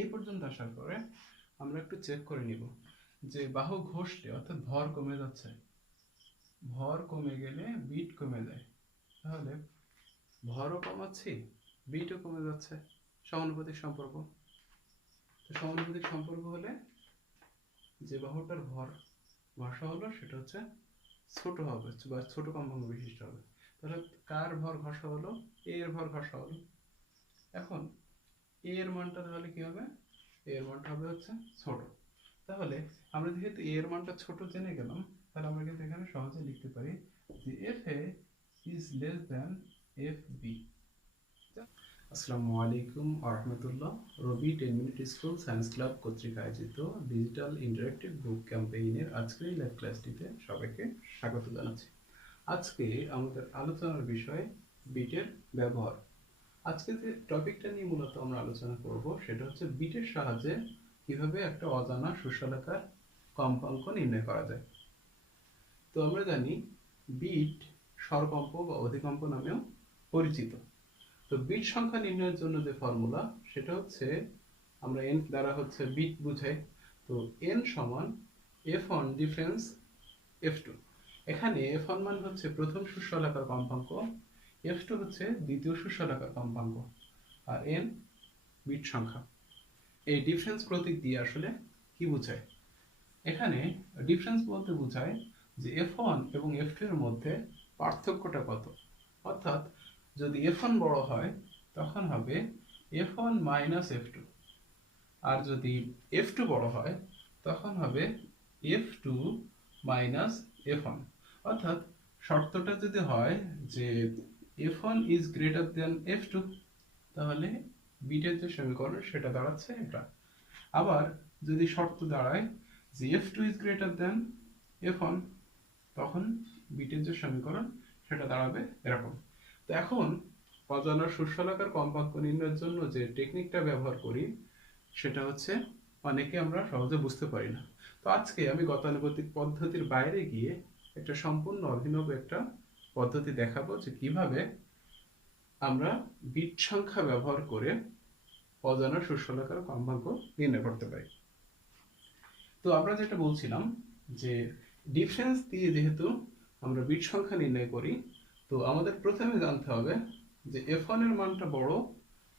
এই পর্যন্ত আসার পরে আমরা একটু চেক করে নিব যে বাহু ঘষলে অর্থাৎ ভর কমে যাচ্ছে, ভর কমে গেলে বিট কমে যায়। তাহলে ভরও কমাচ্ছি, বিটও কমে যাচ্ছে, সমানুপাতিক সম্পর্ক। তো সমানুপাতিক সম্পর্ক হলে যে বাহুটার ভর ঘষা হলো সেটা হচ্ছে ছোট হবে বা ছোট কম্পাঙ্ক বিশিষ্ট হবে। তাহলে কার ভর ঘষা হলো? এ এর ভর ঘষা হলো। এখন এ এর মানটা তাহলে কি হবে? এ এর মানটা হবে হচ্ছে ছোট। তাহলে আমরা যেহেতু এ এর মানটা ছোট জেনে গেলাম, তাহলে আমরা কিন্তু এখানে সহজে লিখতে পারি যে F A is less than F B. আসসালামু আলাইকুম আরহামতুল্লাহ। Robi 10 minute school science club কর্তৃক আয়োজিত ডিজিটাল ইন্টারেক্টিভ বুক ক্যাম্পেইনের আজকের এই লাইভ ক্লাসটিতে সবাইকে স্বাগত জানাচ্ছি। আজকে আমাদের আলোচনার বিষয় বিটের ব্যবহার। আজকে যে টপিকটা নিয়ে মূলত আমরা আলোচনা করব সেটা হচ্ছে বিটের সাহায্যে কিভাবে একটা অজানা সুষমাকার কম্পাঙ্ক নির্ণয় করা যায়। তো আমরা জানি বিট স্বরকম্প বা অধিকম্প নামেও পরিচিত। তো বিট সংখ্যা নির্ণয়ের জন্য যে ফর্মুলা সেটা হচ্ছে আমরা n দ্বারা হচ্ছে বিট বুঝাই। তো n সমান f1 ডিফারেন্স f2। এখানে f1 মান হচ্ছে প্রথম সুষমাকার কম্পাঙ্ক, f2 হচ্ছে দ্বিতীয় সুষমাকার কম্পাঙ্ক, আর n বিট সংখ্যা। এই ডিফারেন্স প্রতীক দিয়ে আসলে কি বোঝায়? এখানে ডিফারেন্স বলতে বোঝায় যে f1 এবং f2 এর মধ্যে পার্থক্যটা কত। অর্থাৎ যদি f1 বড় হয় তখন হবে f1 মাইনাস f2, আর যদি f2 বড় হয় তখন হবে f2 মাইনাস f1। অর্থাৎ শর্তটা যদি হয় যে f1 is greater than f2, তাহলে বিটের যে সমীকরণ সেটা দাঁড়াচ্ছে এটা। আবার যদি শর্ত দাঁড়ায় যে f2 is greater than f1, তখন বিটের যে সমীকরণ সেটা দাঁড়াবে এরকম। তো এখন অজানা সুষমাকার কম্পাঙ্ক নির্ণয়ের জন্য যে টেকনিকটা ব্যবহার করি সেটা হচ্ছে অনেকে আমরা সহজে বুঝতে পারি না। তো আজকে আমি গতানুগতিক পদ্ধতির বাইরে গিয়ে একটা সম্পূর্ণ অভিনব একটা পদ্ধতি দেখাবো যে কিভাবে আমরা বিট সংখ্যা ব্যবহার করে অজানা সুষমাকার কম্পাঙ্ক নির্ণয় করতে পারি। তো আমরা যেটা বলছিলাম যে ডিফারেন্স দিয়ে যেহেতু আমরা বিট সংখ্যা নির্ণয় করি, তো আমাদের প্রথমে জানতে হবে যে f1 এর মানটা বড়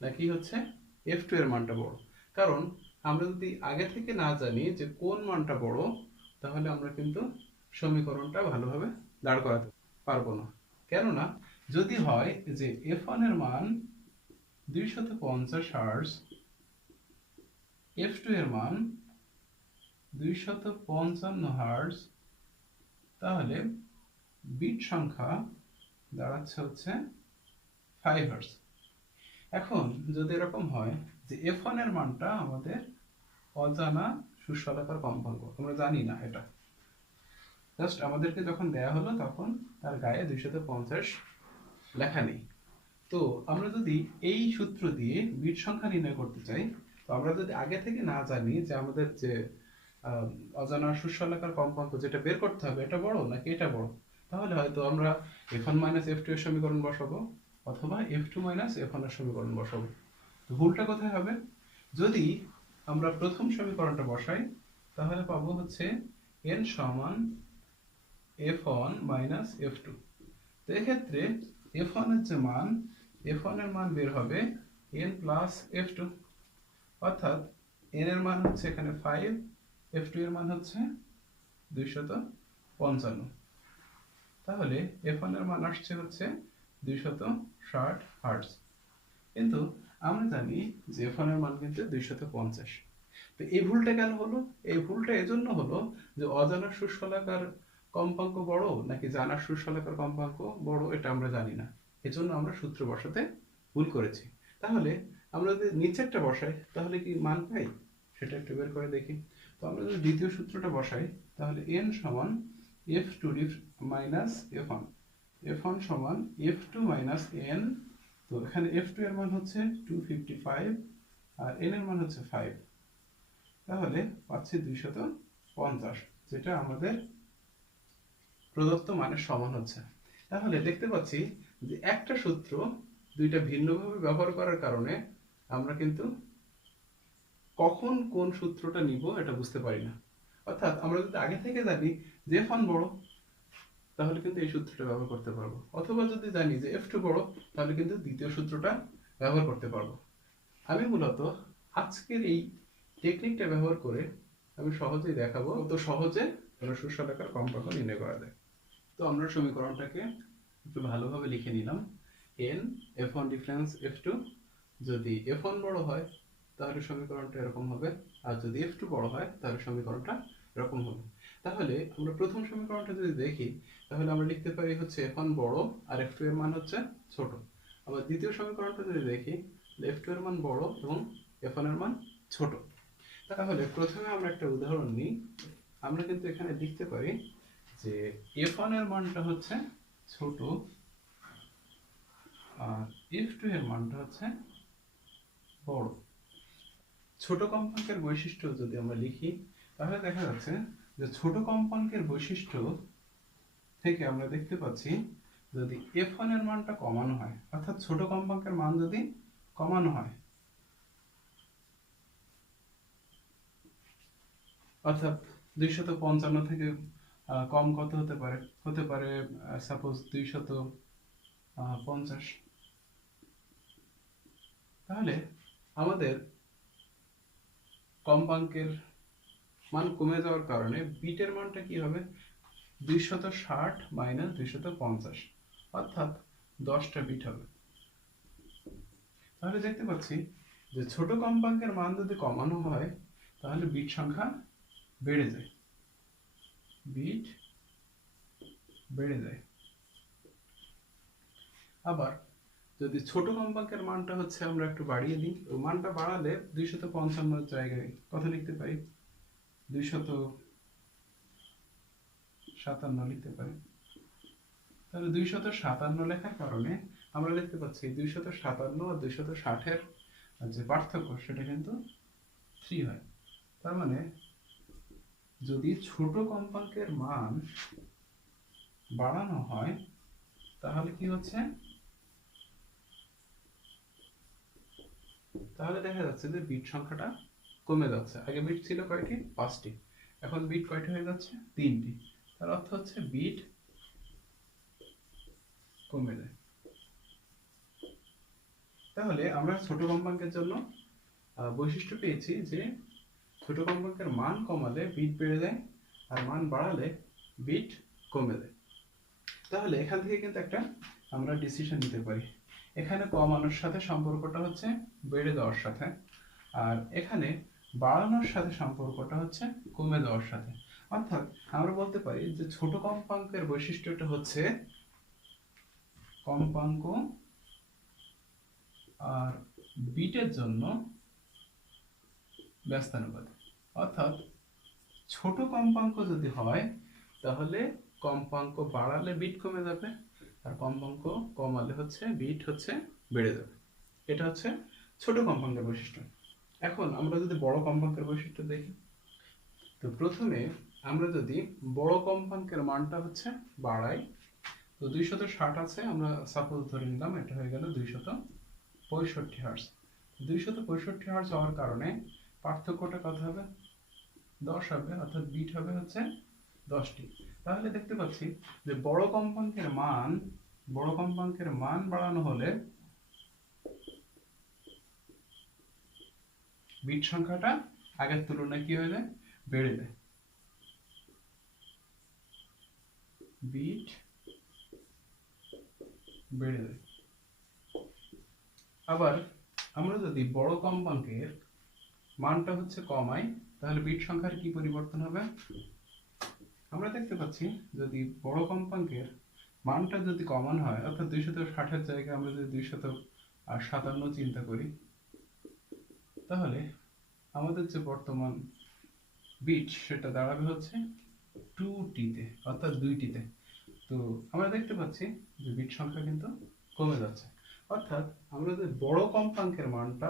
নাকি হচ্ছে f2 এর মানটা বড়। কারণ আমরা যদি আগে থেকে না জানি যে কোন মানটা বড়, তাহলে আমরা কিন্তু সমীকরণটা ভালোভাবে দাঁড় করাতে পারবো না। কেননা যদি হয় যে f1 এর মান 250 হার্টজ, f2 এর মান 255 হার্টজ, তাহলে বিট সংখ্যা দাঁড়াচ্ছে হচ্ছে 5 হার্টজ। এখন যদি এরকম হয় যে f1 এর মানটা আমাদের অজানা সুষমাকার কম্পাঙ্ক, আমরা জানি না এটা, জাস্ট আমাদেরকে যখন দেয়া হলো তখন তার গায়ে 250 লেখা নেই। তো আমরা যদি এই সূত্র দিয়ে বিট সংখ্যা নির্ণয় করতে চাই, তো আমরা যদি আগে থেকে না জানি যে আমাদের যে অজানা সুষমাকার কম্পাঙ্ক যেটা বের করতে হবে এটা বড় নাকি এটা বড়, তাহলে হয়তো আমরা f1 মাইনাস f2 এর সমীকরণ বসাবো অথবা f2 মাইনাস f1 এর সমীকরণ বসাবো। তো ভুলটা কোথায় হবে? যদি আমরা প্রথম সমীকরণটা বসাই তাহলে পাবো হচ্ছে n সমান f1 মাইনাস f2। তো এক্ষেত্রে f1 এর যে মান, f1 এর মান বের হবে n প্লাস f2, অর্থাৎ n এর মান হচ্ছে এখানে 5, f2 এর মান হচ্ছে 255। তাহলে f1 এর মান আসছে হচ্ছে 260 হার্টজ। কিন্তু আমরা জানি যে f1 এর মান কিন্তু 250। তো এই ভুলটা কেন হলো? এই ভুলটা এজন্য হলো যে অজানা সুষমাকার কম্পাঙ্ক বড় নাকি জানা সুষমাকার কম্পাঙ্ক বড় এটা আমরা জানি না, এজন্য আমরা সূত্র বসাতে ভুল করেছি। তাহলে আমরা যদি নিচেরটা বসাই তাহলে কি মান পাই সেটা একটু বের করে দেখি। তো আমরা যদি দ্বিতীয় সূত্রটা বসাই তাহলে n সমান f2 মাইনাস f1, f1 সমান f2 মাইনাস n। তো এখানে f2 এর মান হচ্ছে 255 আর n এর মান হচ্ছে 5, তাহলে পাচ্ছি 250, যেটা আমাদের প্রদত্ত মানের সমান হচ্ছে। তাহলে দেখতে পাচ্ছি যে একটা সূত্র দুইটা ভিন্নভাবে ব্যবহার করার কারণে আমরা কিন্তু কখন কোন সূত্রটা নিব এটা বুঝতে পারি না। অর্থাৎ আমরা যদি আগে থেকে জানি যে F1 বড়, তাহলে কিন্তু এই সূত্রটা ব্যবহার করতে পারবো, অথবা যদি জানি যে F2 বড়, তাহলে কিন্তু দ্বিতীয় সূত্রটা ব্যবহার করতে পারবো। আমি মূলত আজকের এই টেকনিকটা ব্যবহার করে আমি সহজেই দেখাবো তো সহজে সুষমাকার কম্পাঙ্ক নির্ণয় করা যায়। তো আমরা সমীকরণটাকে একটু ভালোভাবে লিখে নিলাম। n f1 ডিফারেন্স f2, যদি f1 বড় হয় তাহলে সমীকরণটা এরকম হবে, আর যদি f2 বড় হয় তাহলে সমীকরণটা এরকম হবে। তাহলে আমরা প্রথম সমীকরণটা যদি দেখি, তাহলে আমরা লিখতে পারি হচ্ছে f1 বড় আর f2 এর মান হচ্ছে ছোট। আবার দ্বিতীয় সমীকরণটা যদি দেখি, f2 এর মান বড় এবং f1 এর মান ছোট। তাহলে প্রথমে আমরা একটা উদাহরণ নিই। আমরা কিন্তু এখানে লিখতে পারি যে f1 এর মানটা হচ্ছে ছোট আর f2 এর মানটা হচ্ছে বড়। ছোট কম্পাঙ্কের বৈশিষ্ট্য যদি আমরা লিখি, তাহলে দেখা যাচ্ছে যে ছোট কম্পাঙ্কের বৈশিষ্ট্য থেকে আমরা দেখতে পাচ্ছি যদি f1 এর মানটা কমানো হয়, অর্থাৎ ছোট কম্পাঙ্কের মান যদি কমানো হয়, অর্থাৎ 255 থেকে কম কত হতে পারে, সাপোজ 250। তাহলে আমাদের কম্পাঙ্কের মান কমে যাওয়ার কারণে বিটের মানটা কি হবে, 260 মাইনাস 250, অর্থাৎ 10টা বিট হবে। তাহলে দেখতে পাচ্ছি যে ছোট কম্পাঙ্কের মান যদি কমানো হয় তাহলে বিট সংখ্যা বেড়ে যায়, বিট বেড়ে যায়। আবার যদি ছোট কম্পাঙ্কের মানটা হচ্ছে আমরা একটু বাড়িয়ে দিই, ওই মানটা বাড়ালে 255 জায়গায় কত লিখতে পারি, 257 লিখতে পারি। তাহলে 257 লেখার কারণে আমরা লিখতে পাচ্ছি 257 আর 260 এর যে পার্থক্য সেটা কিন্তু 3 হয়। তার মানে যদি ছোট কম্পাঙ্কের মান বাড়ানো হয় তাহলে কি হচ্ছে, তাহলে দেখা যাচ্ছে যে বিট সংখ্যাটা কমে যাচ্ছে। আগে বিট ছিল কয়টি, 5টি, এখন বিট কয়টি হয়ে যাচ্ছে, 3টি। তার অর্থ হচ্ছে বিট কমে যায়। তাহলে আমরা ছোট কম্পাঙ্কের জন্য বৈশিষ্ট্য পেয়েছি যে ছোট কম্পাঙ্কের মান কমালে বিট বেড়ে যায় আর মান বাড়ালে বিট কমে যায়। তাহলে এখান থেকে কিন্তু একটা আমরা ডিসিশন নিতে পারি, এখানে কমানোর সাথে সম্পর্কটা হচ্ছে বেড়ে যাওয়ার সাথে, আর এখানে বাড়ানোর সাথে সম্পর্কটা হচ্ছে কমে যাওয়ার সাথে। অর্থাৎ আমরা বলতে পারি যে ছোট কম্পাঙ্কের বৈশিষ্ট্যটা হচ্ছে কম্পাঙ্ক আর বিটের জন্য ব্যস্তানুপাত। অর্থাৎ ছোট কম্পাঙ্ক যদি হয় তাহলে কম্পাঙ্ক বাড়ালে বিট কমে যাবে, আর কম্পাঙ্ক কমালে হচ্ছে বিট হচ্ছে বেড়ে যাবে। এটা হচ্ছে ছোট কম্পাঙ্কের বৈশিষ্ট্য। এখন আমরা যদি বড় কম্পাঙ্কের বৈশিষ্ট্য দেখি, তো প্রথমে আমরা যদি বড় কম্পাঙ্কের মানটা হচ্ছে বাড়াই, তো 260 আছে, আমরা সাপোজ ধরে নিলাম এটা হয়ে গেল 265 হার্টজ। 265 হার্টজ হওয়ার কারণে পার্থক্যটা কত হবে, 10 হবে, অর্থাৎ বিট হবে হচ্ছে 10টি। তাহলে দেখতে পাচ্ছি যে বড় কম্পাঙ্কের মান বাড়ানো হলে বিট সংখ্যাটা আগের তুলনায় কি হয়ে যায়, বেড়ে যায়, বিট বেড়ে যায়। আবার আমরা যদি বড় কম্পাঙ্কের মানটা হচ্ছে কমাই, তাহলে বিট সংখ্যার কি পরিবর্তন হবে, আমরা দেখতে পাচ্ছি যদি বড় কম্পাঙ্কের মানটা যদি কমানো হয়, অর্থাৎ 260 এর জায়গায় আমরা যদি 257 চিন্তা করি, তাহলে আমাদের যে বর্তমান বিট সেটা দাঁড়াবে হচ্ছে 2টিতে, অর্থাৎ 2টিতে। তো আমরা দেখতে পাচ্ছি যে বিট সংখ্যা কিন্তু কমে যাচ্ছে। অর্থাৎ আমরা যদি বড় কম্পাঙ্কের মানটা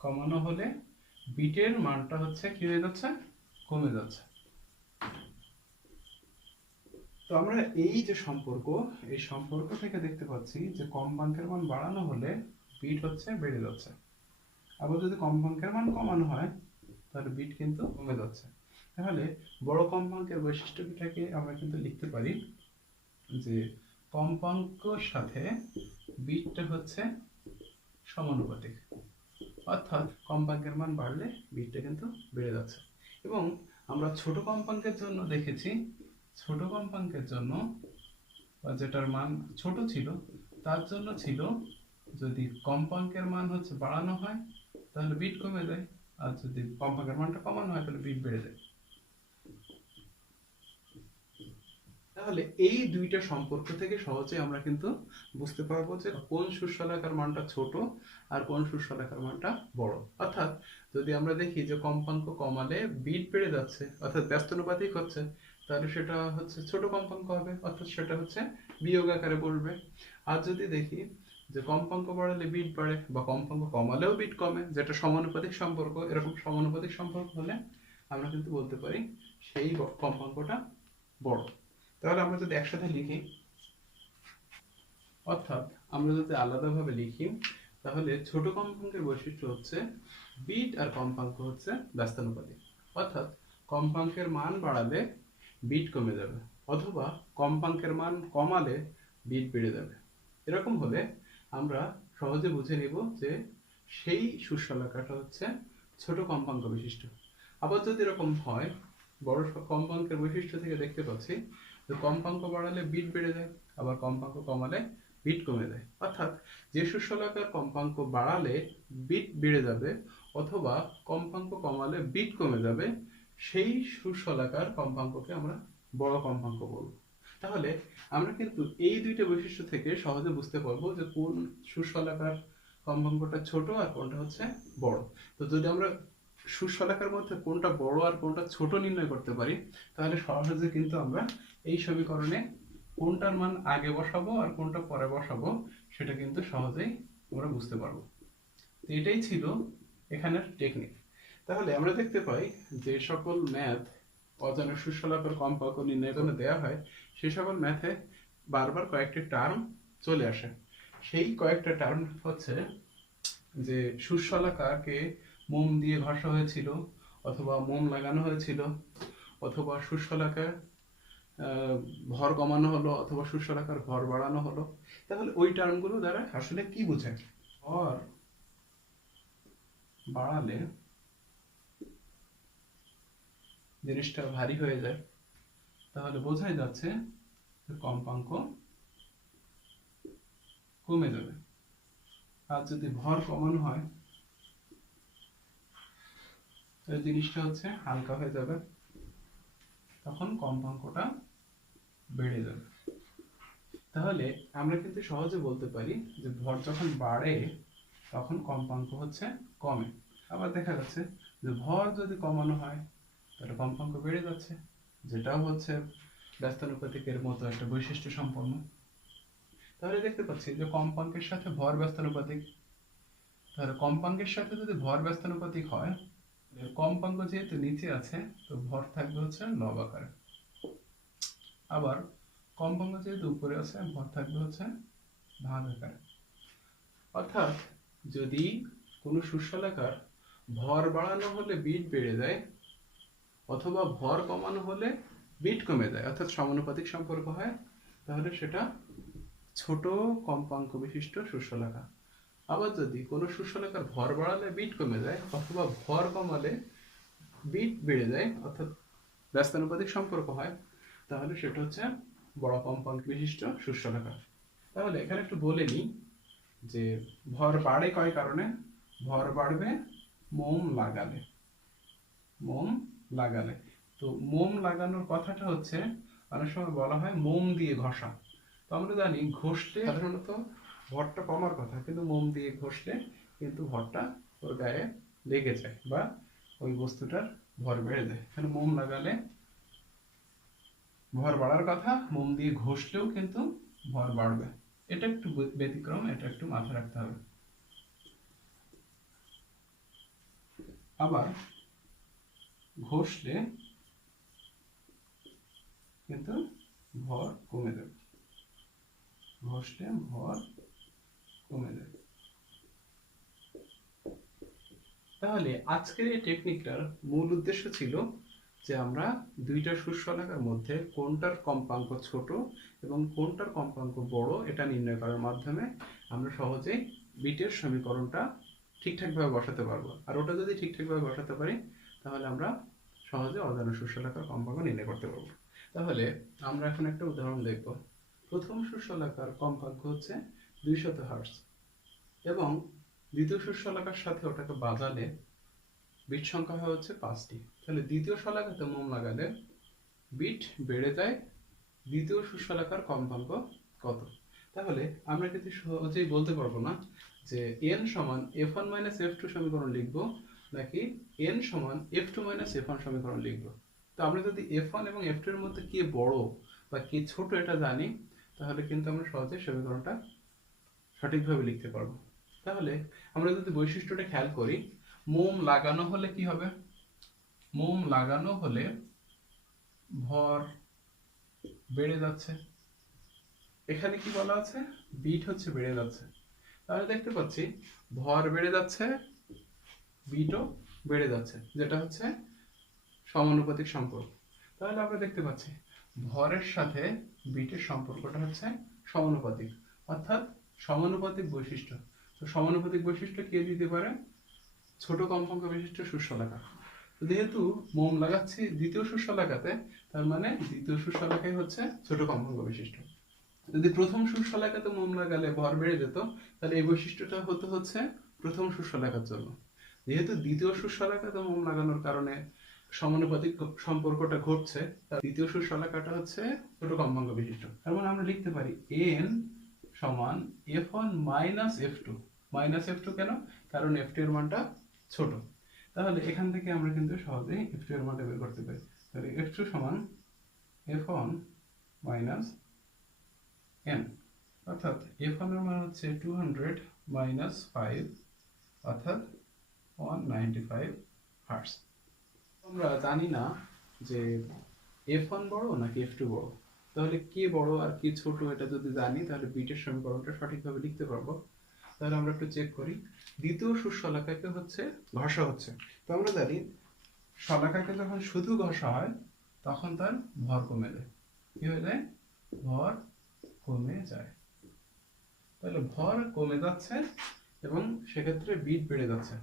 কমানো হলে বিটের মানটা হচ্ছে কি হয়ে যাচ্ছে, কমে যাচ্ছে। তো আমরা এই যে সম্পর্ক, এই সম্পর্ক থেকে দেখতে পাচ্ছি যে কম্পাঙ্কের মান বাড়ানো হলে বিট হচ্ছে বেড়ে যাচ্ছে, আবার যদি কম্পাঙ্কের মান কমানো হয় তাহলে বিট কিন্তু কমে যাচ্ছে। তাহলে বড় কম্পাঙ্কের বৈশিষ্ট্যটাকে আমরা কিন্তু লিখতে পারি যে কম্পাঙ্কর সাথে বিটটা হচ্ছে সমানুপাতিক, অর্থাৎ কম্পাঙ্কের মান বাড়লে বিটটা কিন্তু বেড়ে যাচ্ছে। এবং আমরা ছোট কম্পাঙ্কের জন্য দেখেছি, ছোট কম্পাঙ্কের জন্য বা যেটার মান ছোট ছিল তার জন্য ছিল যদি কম্পাঙ্কের মান হচ্ছে বাড়ানো হয় তাহলে বিট কমে যায়, আর যদি কম্পাঙ্কের মানটা কমানো হয় তাহলে বিট বেড়ে যায়। তাহলে এই দুইটা সম্পর্ক থেকে সহজে আমরা কিন্তু বুঝতে পারবো যে কোন সুস্বলাকার মানটা ছোট আর কোন সুস্বলাকার মানটা বড়। অর্থাৎ যদি আমরা দেখি যে কম্পাঙ্ক কমালে বিট বেড়ে যাচ্ছে অর্থাৎ ব্যস্তানুপাতিক হচ্ছে, তাহলে সেটা হচ্ছে ছোট কম্পাঙ্ক হবে, অর্থাৎ সেটা হচ্ছে বিয়োগ আকারে বলবে। আর যদি দেখি যে কম্পাঙ্ক বাড়ালে বিট বাড়ে বা কম্পাঙ্ক কমালেও বিট কমে, যেটা সমানুপাতিক সম্পর্ক, এরকম সমানুপাতিক সম্পর্ক হলে আমরা কিন্তু বলতে পারি সেই কম্পাঙ্কটা বড়। তাহলে আমরা যদি একসাথে লিখি, অর্থাৎ আমরা যদি আলাদাভাবে লিখি তাহলে ছোট কম্পাঙ্কের বৈশিষ্ট্য হচ্ছে বিট আর কম্পাঙ্ক হচ্ছে ব্যস্তানুপাতিক, অর্থাৎ কম্পাঙ্কের মান বাড়ালে বিট কমে যাবে অথবা কম্পাঙ্কের মান কমালে বিট বেড়ে যাবে। এরকম হলে আমরা সহজে বুঝে নিব যে সেই সুস্বলাকারটা হচ্ছে ছোট কম্পাঙ্ক বিশিষ্ট। আবার যদি এরকম হয়, বড় কম্পাঙ্কের বৈশিষ্ট্য থেকে দেখতে পাচ্ছি যে কম্পাঙ্ক বাড়ালে বিট বেড়ে যায়, আবার কম্পাঙ্ক কমালে বিট কমে যায়। অর্থাৎ যে সুস্বলাকার কম্পাঙ্ক বাড়ালে বিট বেড়ে যাবে অথবা কম্পাঙ্ক কমালে বিট কমে যাবে, সেই সুস্বলাকার কম্পাঙ্ককে আমরা বড় কম্পাঙ্ক বলব। তাহলে আমরা কিন্তু এই দুইটা বৈশিষ্ট্য থেকে সহজে বুঝতে পারবো যে কোন সুস্বলাকার কম্পাঙ্কটা ছোট আর কোনটা হচ্ছে বড়। তো যদি আমরা সুস্বলাকার মধ্যে কোনটা বড় আর কোনটা ছোট নির্ণয় করতে পারি, তাহলে সহজে কিন্তু আমরা এই সমীকরণে কোনটার মান আগে বসাবো আর কোনটা পরে বসাবো সেটা কিন্তু সহজেই আমরা বুঝতে পারবো। তো এটাই ছিল এখানের টেকনিক। তাহলে আমরা দেখতে পাই যে সকল ম্যাথ অজানা সুস্বলাকার কম্পাঙ্ক নির্ণয়ের জন্য দেওয়া হয়, সেই সকল ম্যাথে বারবার কয়েকটি টার্ম চলে আসে। সেই কয়েকটা টার্ম হচ্ছে যে সুস্বলাকারকে মোম দিয়ে ঘষা হয়েছিল, অথবা মোম লাগানো হয়েছিল, অথবা সুস্বলাকার ভর কমানো হলো, অথবা সুস্বলাকার ভর বাড়ানো হলো। তাহলে ওই টার্মগুলো দ্বারা আসলে কি বোঝায়? ভর বাড়ালে জিনিসটা ভারী হয়ে যায়, তাহলে বোঝাই যাচ্ছে কম্পাঙ্ক কমে যাবে। আর যদি ভর কমানো হয় তাহলে জিনিসটা হচ্ছে হালকা হয়ে যাবে, তখন কম্পাঙ্কটা বেড়ে যাবে। তাহলে আমরা কিন্তু সহজে বলতে পারি যে ভর যখন বাড়ে তখন কম্পাঙ্ক হচ্ছে কমে। আবার দেখা যাচ্ছে যে ভর যদি কমানো হয় তাহলে কম্পাঙ্ক বেড়ে যাচ্ছে, যেটাও হচ্ছে ব্যস্তানুপাতিকের মতো একটা বৈশিষ্ট্য সম্পন্ন। তাহলে দেখতে পাচ্ছি যে কম্পাঙ্কের সাথে ভর ব্যস্তানুপাতিক। তাহলে কম্পাঙ্কের সাথে যদি ভর ব্যস্তানুপাতিক হয়, কম্পাঙ্ক যেহেতু নিচে আছে তো ভর থাকবে হচ্ছে লব আকারে, আবার কম্পাঙ্ক যেহেতু উপরে আছে ভর থাকবে হচ্ছে ভাগ আকারে। অর্থাৎ যদি কোনো সুস্বলাকার ভর বাড়ানো হলে বিট বেড়ে যায় অথবা ভর কমানো হলে বিট কমে যায়, অর্থাৎ সমানুপাতিক সম্পর্ক হয়, তাহলে সেটা ছোট কম্পাঙ্ক বিশিষ্ট সুস্বলাকার। আবার যদি কোনো সুস্বলাকার ভর বাড়ালে বিট কমে যায় অথবা ভর কমালে বিট বেড়ে যায়, অর্থাৎ ব্যস্তানুপাতিক সম্পর্ক হয়, তাহলে সেটা হচ্ছে বড় কম্পাঙ্ক বিশিষ্ট সুস্বলাকার। তাহলে এখানে একটু বলে নিই যে ভর বাড়ে কয় কারণে? ভর বাড়বে মোম লাগালে। মোম লাগালে, তো মোম লাগানোর কথাটা হচ্ছে অনেক সময় বলা হয় মোম দিয়ে ঘষা। তো আমরা জানি ঘষলে সাধারণত ভরটা কমার কথা, কিন্তু মোম দিয়ে ঘষলে কিন্তু ভরটা ওর গায়ে লেগে যায় বা ওই বস্তুটার ভর বেড়ে যায়। এখানে মোম লাগালে ভর বাড়ার কথা, মোম দিয়ে ঘষলেও কিন্তু ভর বাড়বে। এটা একটু ব্যতিক্রম, এটা একটু মাথায় রাখতে হবে। আবার ঘষলে কিন্তু ভর কমে যাবে, ঘষলে ভর কমে যাবে। তাহলে আজকের এই টেকনিকটার মূল উদ্দেশ্য ছিল যে আমরা দুইটা শস্যশলাকার মধ্যে কোনটার কম্পাঙ্ক ছোট এবং কোনটার কম্পাঙ্ক বড় এটা নির্ণয় করার মাধ্যমে আমরা সহজেই বিটের সমীকরণটা ঠিকঠাকভাবে বসাতে পারবো। আর ওটা যদি ঠিকঠাকভাবে বসাতে পারি তাহলে আমরা সহজে অজানা শস্যশলাকার কম্পাঙ্ক নির্ণয় করতে পারবো। তাহলে আমরা এখন একটা উদাহরণ দেখব। প্রথম শস্যশলাকার কম্পাঙ্ক হচ্ছে 200 হার্টজ এবং দ্বিতীয় শস্যশলাকার সাথে ওটাকে বাজালে বিট সংখ্যা হচ্ছে 5টি। তাহলে দ্বিতীয় শলাকাতে মোম লাগালে বিট বেড়ে যায়, দ্বিতীয় শস্যশলাকার কম্পাঙ্ক কত? তাহলে আমরা কিন্তু সহজেই বলতে পারবো না যে n সমান f1 f2 সমীকরণ লিখবো নাকি n সমান f2 f1 সমীকরণ লিখবো। তো আমরা যদি f1 এবং f2 এর মধ্যে কি বড় বা কি ছোট এটা জানি তাহলে কিন্তু আমরা সহজে সমীকরণটা সঠিকভাবে লিখতে পারবো। তাহলে আমরা যদি বৈশিষ্ট্যটা খেয়াল করি, মোম লাগানো হলে কি হবে? মোম লাগানো হলে ভর বেড়ে যাচ্ছে। এখানে কি বলা আছে? বিট হচ্ছে বেড়ে যাচ্ছে। তাহলে দেখতে পাচ্ছি ভর বেড়ে যাচ্ছে, বিটও বেড়ে যাচ্ছে, যেটা হচ্ছে সমানুপাতিক সম্পর্ক। তাহলে আমরা দেখতে পাচ্ছি ভরের সাথে বিটের সম্পর্কটা হচ্ছে সমানুপাতিক, অর্থাৎ সমানুপাতিক বৈশিষ্ট্য। তো সমানুপাতিক বৈশিষ্ট্য কে দিতে পারে? ছোট কম্পাঙ্ক বিশিষ্ট শস্যশলাকা। যেহেতু মোম লাগাচ্ছি দ্বিতীয় শস্যশলাকাতে, তার মানে দ্বিতীয় শস্যশলাকাই হচ্ছে ছোট কম্পাঙ্ক বিশিষ্ট। যদি প্রথম শস্যশলাকাতে মোম লাগালে ভর বেড়ে যেত, তাহলে এই বৈশিষ্ট্যটা হচ্ছে প্রথম শস্যশলাকার জন্য। যেহেতু দ্বিতীয় শস্যশলাকাতে মোম লাগানোর কারণে সমানুপাতিক সম্পর্কটা ঘটছে, তার দ্বিতীয় শস্যশলাকাটা হচ্ছে ছোট কম্পাঙ্ক বিশিষ্ট। তার মানে আমরা লিখতে পারি n সমান f1 f2। f2 কেন? কারণ f2 এর মানটা ছোট। তাহলে এখান থেকে আমরা কিন্তু সহজেই f2 এর মানটা বের করতে পারি। তাহলে f2 সমান f1 n, অর্থাৎ f1 এর মান হচ্ছে 200 5 অর্থাৎ 195 হার্টজ। আমরা জানি না যে f1 বড় নাকি f2 বড়। তাহলে কে বড় আর কি ছোট এটা যদি জানি তাহলে বিটের সমীকরণটা সঠিকভাবে লিখতে পারবো। তাহলে আমরা একটু চেক করি। দ্বিতীয় শলাকাকে হচ্ছে ঘষা হচ্ছে। তো আমরা জানি শলাকাকে যখন শুধু ঘষা হয় তখন তার ভর কমে যায়। কি হয়ে যায়? ভর কমে যায়। তাহলে ভর কমে যাচ্ছে এবং সেক্ষেত্রে বিট বেড়ে যাচ্ছে।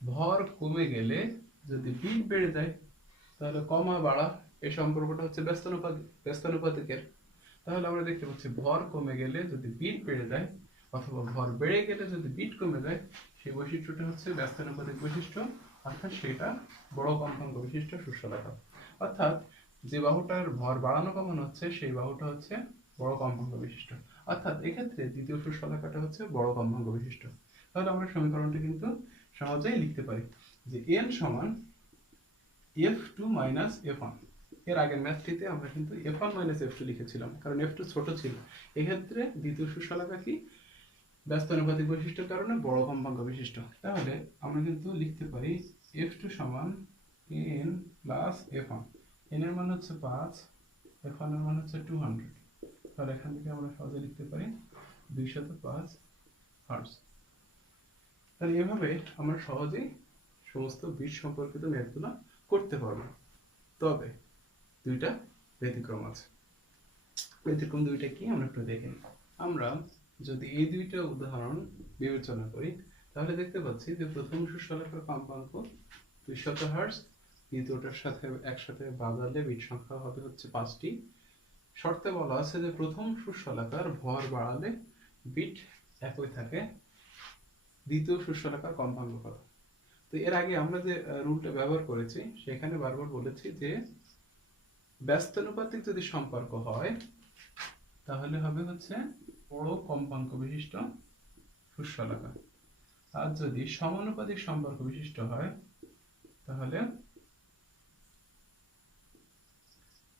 ভর কমে গেলে যদি বিট বেড়ে যায় তাহলে কমা বাড়া এই সম্পর্কটা হচ্ছে ব্যস্তানুপাতিকের। তাহলে আমরা দেখতে পাচ্ছি ভর কমে গেলে যদি বিট বেড়ে যায় অথবা ভর বেড়ে গেলে যদি বিট কমে যায়, সেই বৈশিষ্ট্যটা হচ্ছে ব্যস্তানুপাতিক বৈশিষ্ট্য, অর্থাৎ সেটা বড় কম্পাঙ্ক বিশিষ্ট শস্যশলাকা। অর্থাৎ যে বাহুটার ভর বাড়ানো কমানো হচ্ছে সেই বাহুটা হচ্ছে বড় কম্পাঙ্ক বিশিষ্ট, অর্থাৎ এক্ষেত্রে দ্বিতীয় শস্যশলাকাটা হচ্ছে বড় কম্পাঙ্ক বিশিষ্ট। তাহলে আমরা সমীকরণটি কিন্তু সহজেই লিখতে পারি যে n সমান f2 f1। এর আগের ম্যাথটিতে আমরা কিন্তু f1 f2 লিখেছিলাম কারণ f2 ছোট ছিল। এক্ষেত্রে দ্বিতীয় শস্যশলাকা কি? ব্যস্তানুপাতিক বৈশিষ্ট্যের কারণে বড় কম্পাঙ্ক বিশিষ্ট। তাহলে আমরা কিন্তু লিখতে পারি f2 সমান n প্লাস f1। n এর মান হচ্ছে 5, f1 এর মান হচ্ছে 200। তাহলে এখান থেকে আমরা সহজে লিখতে পারি 205 হার্টজ। তাহলে এভাবে আমরা সহজেই সমস্ত বিট সম্পর্কিত ম্যাথগুলো করতে পারবো। তবে দুইটা ব্যতিক্রম আছে। ব্যতিক্রম দুইটা কি আমরা একটু দেখে নিই। আমরা যদি এই দুইটা উদাহরণ বিবেচনা করি তাহলে দেখতে পাচ্ছি যে প্রথম শস্যশলাকার কম্পাঙ্ক 200 হার্টজ, দ্বিতীয়টার সাথে একসাথে বাজালে বিট সংখ্যা হবে হচ্ছে 5টি। শর্তে বলা আছে যে প্রথম শস্যশলাকার ভর বাড়ালে বিট একই থাকে, দ্বিতীয় শস্যশলাকার কম্পাঙ্ক কত। তো এর আগে আমরা যে রুলটা ব্যবহার করেছি সেখানে বারবার বলেছি যে ব্যস্তানুপাতিক যদি সম্পর্ক হয় তাহলে হবে হচ্ছে বড় কম্পাঙ্ক বিশিষ্ট শস্যশলাকা, আর যদি সমানুপাতিক সম্পর্ক বিশিষ্ট হয় তাহলে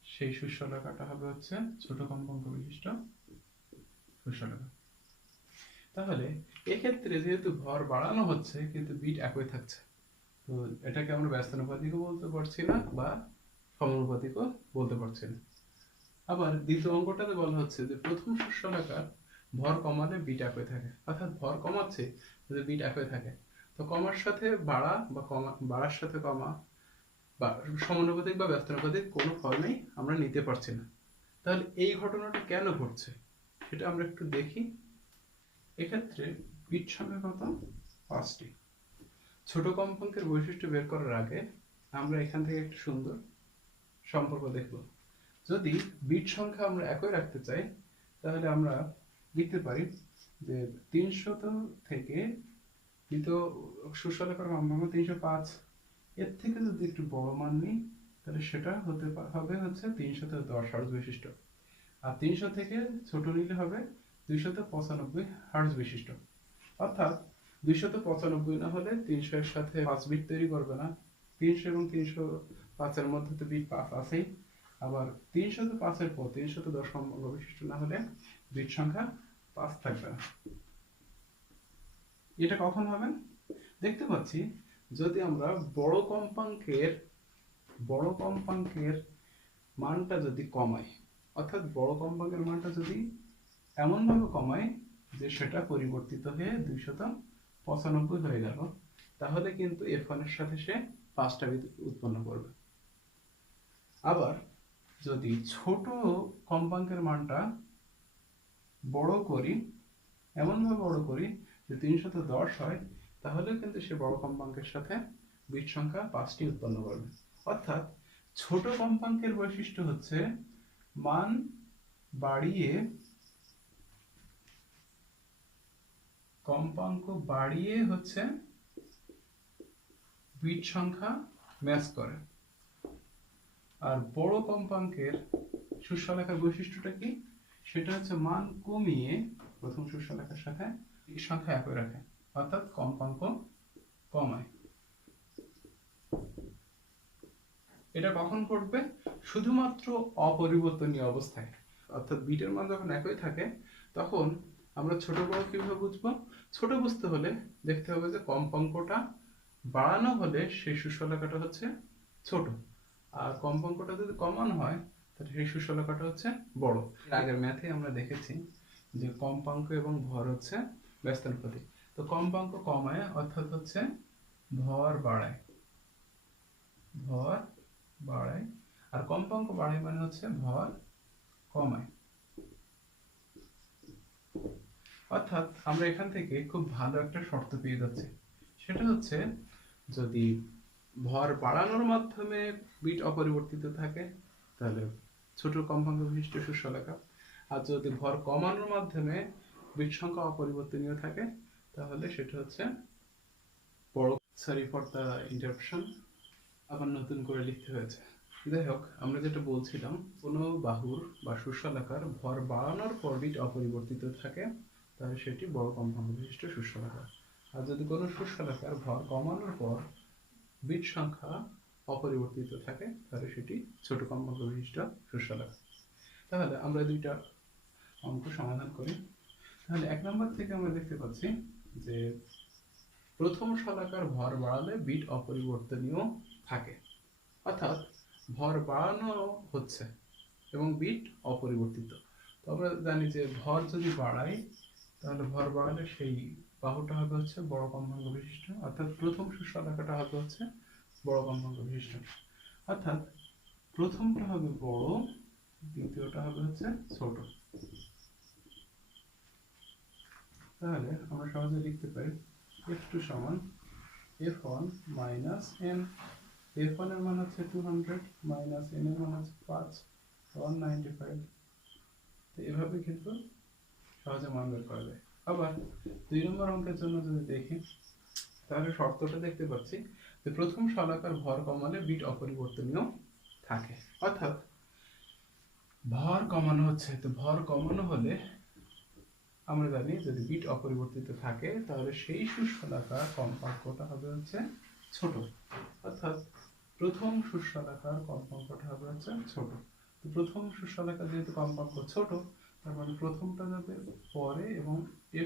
সেই শস্যশলাকাটা হবে হচ্ছে ছোট কম্পাঙ্ক বিশিষ্ট শস্যশলাকা। তাহলে এক্ষেত্রে যেহেতু ভর বাড়ানো হচ্ছে কিন্তু বিট একই থাকছে, তো এটাকে আমরা ব্যস্তানুপাতিকও বলতে পারছি না বা সমানুপাতিকও বলতে পারছি না। আবার দ্বিতীয় অঙ্কটাতে বলা হচ্ছে যে প্রথম সুষমাকার ভর কমালে বিট একই থাকে, অর্থাৎ ভর কমাচ্ছে যদি বিট একই থাকে, তো কমার সাথে বাড়া বা কমা, বাড়ার সাথে কমা বা সমানুপাতিক বা ব্যস্তানুপাতিক কোনো ফর্মেই আমরা নিতে পারছি না। তাহলে এই ঘটনাটা কেন ঘটছে সেটা আমরা একটু দেখি। এক্ষেত্রে বিট সংখ্যা কত? 5টি। ছোট কম্পাঙ্কের বৈশিষ্ট্য বের করার আগে আমরা এখান থেকে একটা সুন্দর সম্পর্ক দেখব। যদি বিট সংখ্যা আমরা একই রাখতে চাই তাহলে আমরা লিখতে পারি যে 300 থেকে দ্বিতীয় সুষমাকার কম্পাঙ্ক 305, এর থেকে যদি একটু বড় মান নিই তাহলে সেটা হবে হচ্ছে 310 হার্জ বিশিষ্ট, আর 300 থেকে ছোট নিলে হবে 295 হার্জ বিশিষ্ট। অর্থাৎ 295 না হলে 300 এর সাথে 5 বিট তৈরি করবে না। 300 এবং 305 এর মধ্যে তো বিট 5 আছেই। আবার 305 এর পর 310 সম্পর্ক বিশিষ্ট না হলে বিট সংখ্যা 5 থাকবে না। এটা কখন হবে? দেখতে পাচ্ছি যদি আমরা বড় কম্পাঙ্কের মানটা যদি কমাই, অর্থাৎ বড় কম্পাঙ্কের মানটা যদি এমন ভাবে কমাই যে সেটা পরিবর্তিত হয়ে 295 হয়ে গেল, তাহলে কিন্তু f1 এর সাথে সে 5টা বিট উৎপন্ন করবে। আবার যদি ছোট কম্পাঙ্কের মানটা বড় করি, এমন ভাবে বড় করি যে 310 হয়, তাহলে কিন্তু সে বড় কম্পাঙ্কের সাথে বিট সংখ্যা 5টি উৎপন্ন করবে। অর্থাৎ ছোট কম্পাঙ্কের বৈশিষ্ট্য হচ্ছে মান বাড়িয়ে হচ্ছে বিট সংখ্যা ম্যাচ করে। আর বড় কম্পাঙ্কের সুষমালেখার বৈশিষ্ট্যটা কি? সেটা হচ্ছে মান কমিয়ে প্রথম সুষমালেখার সাথে বিট সংখ্যা একই রাখে, অর্থাৎ কম্পাঙ্ক কমায়। এটা কখন ঘটবে? শুধুমাত্র অপরিবর্তনীয় অবস্থায়, অর্থাৎ বিটের মান যখন একই থাকে তখন আমরা ছোট বড় কিভাবে বুঝবো? ছোট বুঝতে হলে দেখতে হবে যে কম্পাঙ্কটা বাড়ানো হলে সেই সুষমালেখাটা হচ্ছে ছোট, আর কম্পাঙ্কটা যদি কমানো হয় তাহলে সেই সুষমালেখাটা হচ্ছে বড়। আগের ম্যাথে আমরা দেখেছি যে কম্পাঙ্ক এবং ভর হচ্ছে ব্যস্তানুপাতিক। তো কম্পাঙ্ক কমায় অর্থাৎ হচ্ছে ভর বাড়ায়, আর কম্পাঙ্ক বাড়ায় মানে হচ্ছে ভর কমায়। অর্থাৎ আমরা এখান থেকে খুব ভালো একটা শর্ত পেয়ে যাচ্ছি, সেটা হচ্ছে যদি ভর বাড়ানোর মাধ্যমে বিট অপরিবর্তিত থাকে তাহলে ছোট কম্পাঙ্ক বিশিষ্ট সুষমালেখা, আর যদি ভর কমানোর মাধ্যমে বিট সংখ্যা অপরিবর্তনীয় থাকে তাহলে সেটা হচ্ছে বড়। সরি ফর দ্য ইন্টারাপশন, আবার নতুন করে লিখতে হয়েছে। যাই হোক, আমরা যেটা বলছিলাম, কোনো বাহুর বা সুষমালেখার ভর বাড়ানোর পর বিট অপরিবর্তিত থাকে তাহলে সেটি বড় কম্পাঙ্ক বিশিষ্ট সুষমালেখা, আর যদি কোনো সুষমালেখার ভর কমানোর পর বিট সংখ্যা অপরিবর্তিত থাকে তাহলে সেটি ছোট কম্পাঙ্ক বিশিষ্ট সুষমালেখা। তাহলে আমরা দুইটা অঙ্ক সমাধান করি। তাহলে 1 নম্বর থেকে আমরা দেখতে পাচ্ছি যে প্রথম শলাকার ভর বাড়ালে বিট অপরিবর্তনীয় থাকে, অর্থাৎ ভর বাড়ানো হচ্ছে এবং বিট অপরিবর্তিত। তো আমরা জানি যে ভর যদি বাড়াই তাহলে ভর বাড়ালে সেই বাহুটা হবে হচ্ছে বড় কম্পাঙ্ক বিশিষ্ট, অর্থাৎ প্রথম সুষমালেখাটা হবে হচ্ছে বড় কম্পাঙ্ক বিশিষ্ট। অর্থাৎ প্রথমটা হবে বড়, দ্বিতীয়টা হবে হচ্ছে ছোট। তাহলে আমরা সহজে লিখতে পারি f2 সমান f1 মাইনাস n। f1 এর মান হচ্ছে 200 মাইনাস n এর মান হচ্ছে 5, 195। তো এভাবে কিন্তু সহজে মান বের করা যায়। আবার 2 নম্বর অঙ্কের জন্য যদি দেখি তাহলে শর্তটা দেখতে পাচ্ছি যে প্রথম শলাকার ভর কমালে বিট অপরিবর্তনীয় থাকে, অর্থাৎ ভর কমানো হচ্ছে। তো ভর কমানো হলে আমরা জানি যদি বিট অপরিবর্তিত থাকে তাহলে সেই সুষমালেখার কম্পাঙ্কটা হবে হচ্ছে ছোট, অর্থাৎ প্রথম সুষমালেখার কম্পাঙ্কটা হবে হচ্ছে ছোট। তো প্রথম সুষমালেখা যেহেতু কম্পাঙ্ক ছোট, তার মানে প্রথমটা যাবে পরে এবং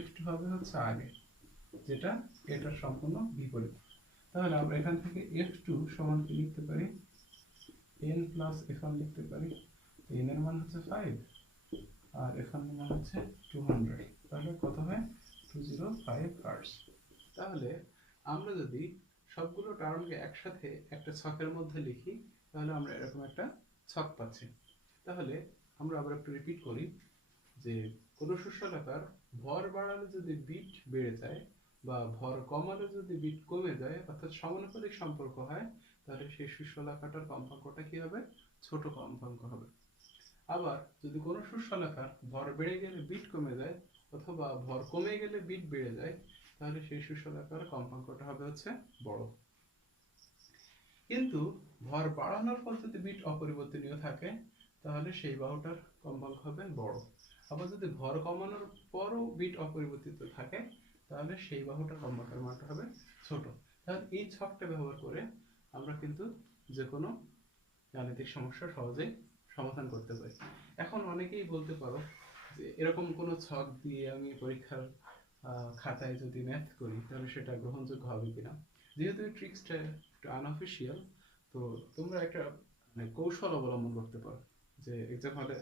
f2 হবে হচ্ছে আগে, যেটা এটার সম্পূর্ণ বিপরীত। তাহলে আমরা এখান থেকে f2 সমান কি লিখতে পারি? n প্লাস f1 লিখতে পারি। তো n এর মান হচ্ছে 5 আর f1 এর মান হচ্ছে 200, তাহলে কত হয় 205 হার্টজ। তাহলে আমরা যদি সবগুলো টার্মকে একসাথে একটা ছকের মধ্যে লিখি তাহলে আমরা এরকম একটা ছক পাচ্ছি। তাহলে আমরা আবার একটু রিপিট করি যে কোনো সুষমাকার ভর বাড়ালে যদি বিট বেড়ে যায় বা ভর কমালে যদি বিট কমে যায় অর্থাৎ সমানুপাতিক সম্পর্ক হয়, তাহলে সেই সুষমাকারটার কম্পাঙ্কটা কি হবে, ছোট কম্পাঙ্ক হবে। আবার যদি কোনো সুষমাকার ভর বেড়ে গেলে বিট কমে যায় অথবা ভর কমে গেলে বিট বেড়ে যায়, তাহলে সেই সুষমাকার কম্পাঙ্কটা হবে হচ্ছে বড়। কিন্তু ভর বাড়ানোর পর যদি বিট অপরিবর্তনীয় থাকে তাহলে সেই বাহুটার কম্পাঙ্ক হবে বড়। আবার যদি ভর কমানোর পরও বিট অপরিবর্তিত থাকে তাহলে সেই বাহুটার কম্পাঙ্কের মানটা হবে ছোট। তাহলে এই ছকটা ব্যবহার করে আমরা কিন্তু যে কোনো গাণিতিক সমস্যা সহজেই সমাধান করতে পারি। এখন অনেকেই বলতে পারো যে এরকম কোনো ছক দিয়ে আমি পরীক্ষার খাতায় যদি ম্যাথ করি তাহলে সেটা গ্রহণযোগ্য হবে কিনা। যেহেতু এই ট্রিক্সটা একটু আনঅফিসিয়াল, তো তোমরা একটা কৌশল অবলম্বন করতে পারো যে এক্সাম হলে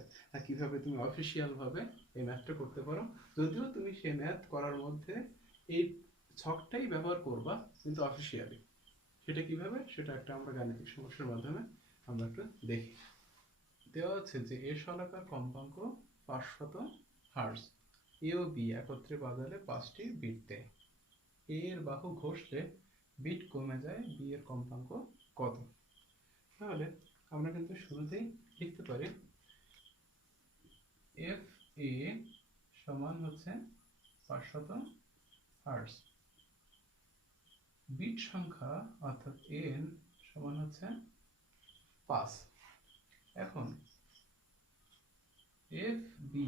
কিভাবে তুমি অফিসিয়াল ভাবে এই ম্যাথটা করতে পারো, যদিও তুমি সেই ম্যাথ করার মধ্যে এই ছকটাই ব্যবহার করবা কিন্তু অফিসিয়ালি। সেটা কিভাবে, সেটা একটা আমরা গাণিতিক সমস্যার মাধ্যমে আমরা একটু দেখি। দেওয়া আছে যে এর শলাকার কম্পাঙ্ক 500 হার্টজ, এ ও বি একত্রে বাজালে 5টি বিট দেয়। এ এর বাহু ঘষলে বিট কমে যায়, বি এর কম্পাঙ্ক কত? তাহলে আমরা কিন্তু শুরুতেই লিখতে পারি এফ এ সমান হচ্ছে 500 হার্টজ, বিট সংখ্যা অর্থাৎ এন সমান হচ্ছে 5। এখন এফ বি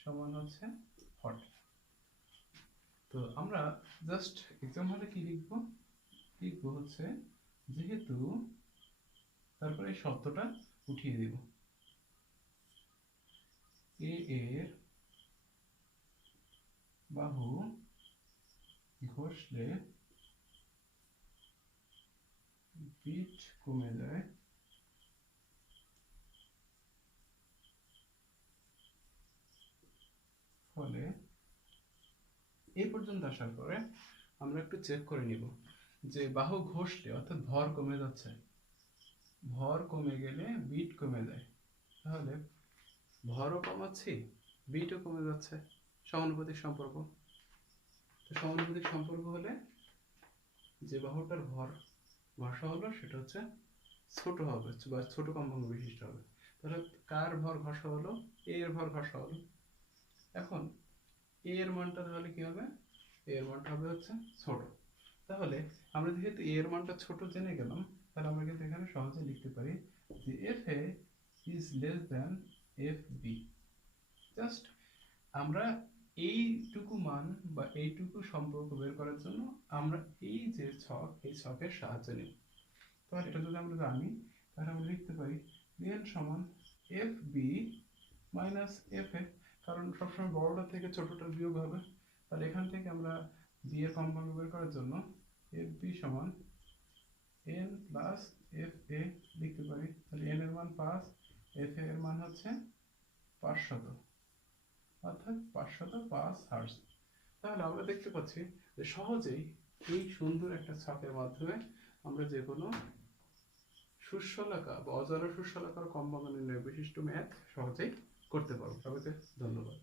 সমান হচ্ছে 40। তো আমরা জাস্ট এক্সাম হলে কি লিখবো, লিখবো হচ্ছে যেহেতু, তারপরে এই শব্দটা উঠিয়ে দিব, এ এর বাহু ঘষলে বিট কমে যায়, ফলে এই পর্যন্ত আসার পরে আমরা একটু চেক করে নিব যে বাহু ঘষলে অর্থাৎ ভর কমে যাচ্ছে, ভর কমে গেলে বিট কমে যায়, তাহলে ভরও কমাচ্ছি বিটও কমে যাচ্ছে, সমানুপাতিক সম্পর্ক। তো সমানুপাতিক সম্পর্ক হলে যে বাহুটার ভর ঘষা হলো সেটা হচ্ছে ছোট হবে বা ছোট কম্পাঙ্ক বিশিষ্ট হবে। তাহলে কার ভর ঘষা হলো, এ এর ভর ঘষা হলো। এখন এ এর মানটা তাহলে কি হবে, এ এর মানটা হবে হচ্ছে ছোট। তাহলে আমরা যেহেতু এ এর মানটা ছোট জেনে গেলাম, তাহলে আমরা কিন্তু এখানে সহজে লিখতে পারি যে F A is less than F B. Just আমরা এইটুকু মান বা এইটুকু সম্পর্ক বের করার জন্য আমরা এই যে ছক, এই ছকের সাহায্য নিব। তাহলে এটা যদি আমরা জানি তাহলে আমরা লিখতে পারি এন সমান F B minus F A, কারণ সবসময় বড়টা থেকে ছোটটা বিয়োগ হবে। তাহলে এখান থেকে আমরা বি এর কম্পাঙ্ক বের করার জন্য এফ বি সমান এন প্লাস এফ এ লিখতে পারি। তাহলে এন এর মান 5, এফ এর মান হচ্ছে 500, অর্থাৎ 505 হার্টজ। তাহলে আমরা দেখতে পাচ্ছি যে সহজেই এই সুন্দর একটা ছকের মাধ্যমে আমরা যে কোনো সুষমালা বা অজরা সুষমালাকার কম্পাঙ্ক নির্ণয় বিশিষ্ট ম্যাথ সহজেই করতে পারবো। সবাইকে ধন্যবাদ।